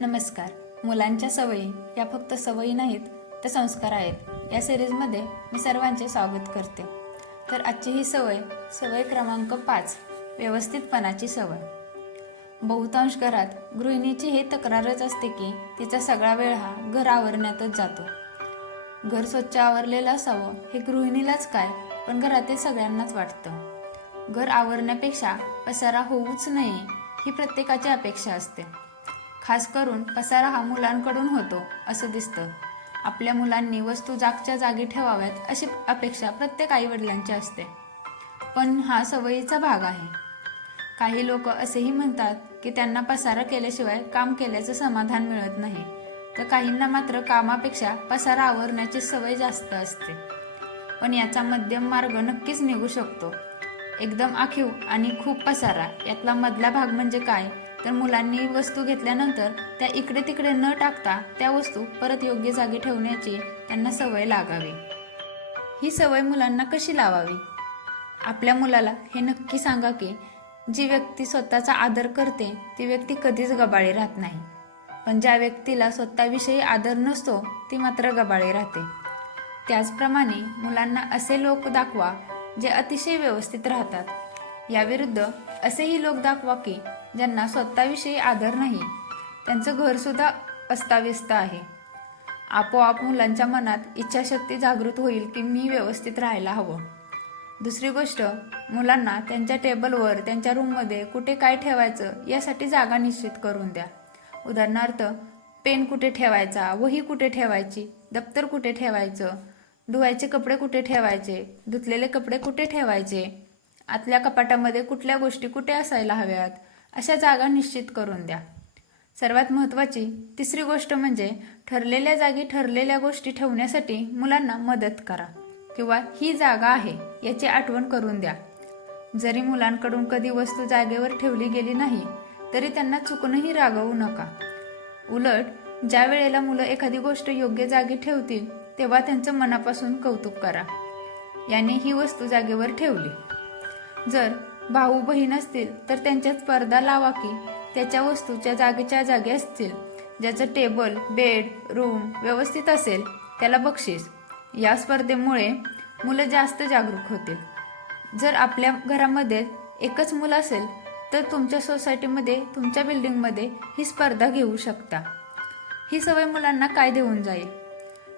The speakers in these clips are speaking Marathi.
नमस्कार. मुलांच्या सवयी या फक्त सवयी नाहीत तर संस्कार आहेत. या सिरीजमध्ये मी सर्वांचे स्वागत करते. तर आजची ही सवय सवय क्रमांक पाच व्यवस्थितपणाची सवय. बहुतांश घरात गृहिणीची हे तक्रारच असते की तिचा सगळा वेळ हा घर आवरण्यातच जातो. घर स्वच्छ आवरलेलं असावं हे गृहिणीलाच काय पण घरातील सगळ्यांनाच वाटतं. घर आवरण्यापेक्षा पसारा होऊच नये ही प्रत्येकाची अपेक्षा असते. खास करून पसारा हा मुलांकडून होतो असं दिसतं. आपल्या मुलांनी वस्तू जागच्या जागी ठेवाव्यात अशी अपेक्षा प्रत्येक आईवडिलांची असते. पण हा सवयीचा भाग आहे. काही लोक असेही म्हणतात की त्यांना पसारा केल्याशिवाय काम केल्याचं समाधान मिळत नाही. तर काहींना मात्र कामापेक्षा पसारा आवरण्याची सवय जास्त असते. पण याचा मध्यम मार्ग नक्कीच निघू शकतो. एकदम आखीव आणि खूप पसारा यातला मधला भाग म्हणजे काय? तर मुलांनी वस्तू घेतल्यानंतर त्या इकडे तिकडे न टाकता त्या वस्तू परत योग्य जागी ठेवण्याची त्यांना सवय लागावी. ही सवय मुलांना कशी लावावी? आपल्या मुलाला हे नक्की सांगा की जी व्यक्ती स्वतःचा आदर करते ती व्यक्ती कधीच गबाळी राहत नाही. पण ज्या व्यक्तीला स्वतःविषयी आदर नसतो ती मात्र गबाळी राहते. त्याचप्रमाणे मुलांना असे लोक दाखवा जे अतिशय व्यवस्थित राहतात. याविरुद्ध असेही लोक दाखवा की ज्यांना स्वतःविषयी आदर नाही त्यांचं घरसुद्धा अस्ताव्यस्त आहे. आपोआप मुलांच्या मनात इच्छाशक्ती जागृत होईल की मी व्यवस्थित राहायला हवं. दुसरी गोष्ट मुलांना त्यांच्या टेबलवर त्यांच्या रूममध्ये कुठे काय ठेवायचं यासाठी जागा निश्चित करून द्या. उदाहरणार्थ पेन कुठे ठेवायचा वही कुठे ठेवायची दप्तर कुठे ठेवायचं धुवायचे कपडे कुठे ठेवायचे धुतलेले कपडे कुठे ठेवायचे आतल्या कपाटामध्ये कुठल्या गोष्टी कुठे असायला हव्यात अशा जागा निश्चित करून द्या. सर्वात महत्त्वाची तिसरी गोष्ट म्हणजे ठरलेल्या जागी ठरलेल्या गोष्टी ठेवण्यासाठी मुलांना मदत करा किंवा ही जागा आहे याची आठवण करून द्या. जरी मुलांकडून कधी वस्तू जागेवर ठेवली गेली नाही तरी त्यांना चुकूनही रागवू नका. उलट ज्या वेळेला मुलं एखादी गोष्ट योग्य जागी ठेवतील तेव्हा त्यांचं मनापासून कौतुक करा. याने ही वस्तू जागेवर ठेवली. जर भाऊ बहीण असतील तर त्यांच्यात स्पर्धा लावा की त्याच्या वस्तूच्या जागेच्या जागी असतील. ज्याचं टेबल बेड रूम व्यवस्थित असेल त्याला बक्षीस. या स्पर्धेमुळे मुलं जास्त जागरूक होतील. जर आपल्या घरामध्ये एकच मुलं असेल तर तुमच्या सोसायटीमध्ये तुमच्या बिल्डिंगमध्ये ही स्पर्धा घेऊ शकता. ही सवय मुलांना काय देऊन जाईल?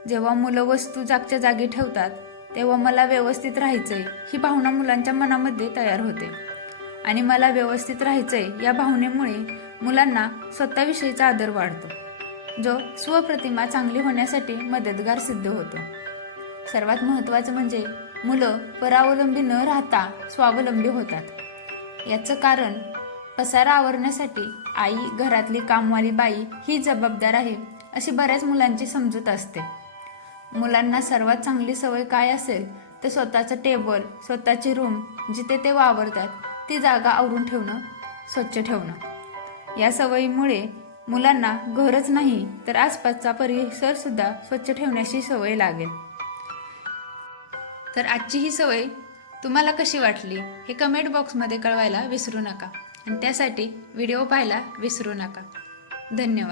जेव्हा मुलं वस्तू जागच्या जागी ठेवतात तेव्हा मला व्यवस्थित राहायचंय ही भावना मुलांच्या मनामध्ये तयार होते. आणि मला व्यवस्थित राहायचंय या भावनेमुळे मुलांना स्वतःविषयीचा आदर वाढतो जो स्वप्रतिमा चांगली होण्यासाठी मदतगार सिद्ध होतो. सर्वात महत्त्वाचं म्हणजे मुलं परावलंबी न राहता स्वावलंबी होतात. याचं कारण पसारा आवरण्यासाठी आई घरातली कामवाली बाई ही जबाबदार आहे अशी बऱ्याच मुलांची समजूत असते. मुलांना सर्वात चांगली सवय काय असेल तर स्वतःचं टेबल स्वतःची रूम जिथे ते वावरतात ती जागा आवरून ठेवणं स्वच्छ ठेवणं. या सवयीमुळे मुलांना घरच नाही तर आसपासचा परिसरसुद्धा स्वच्छ ठेवण्याची सवय लागेल. तर आजची ही सवय तुम्हाला कशी वाटली हे कमेंट बॉक्समध्ये कळवायला विसरू नका. आणि त्यासाठी व्हिडिओ पाहायला विसरू नका. धन्यवाद.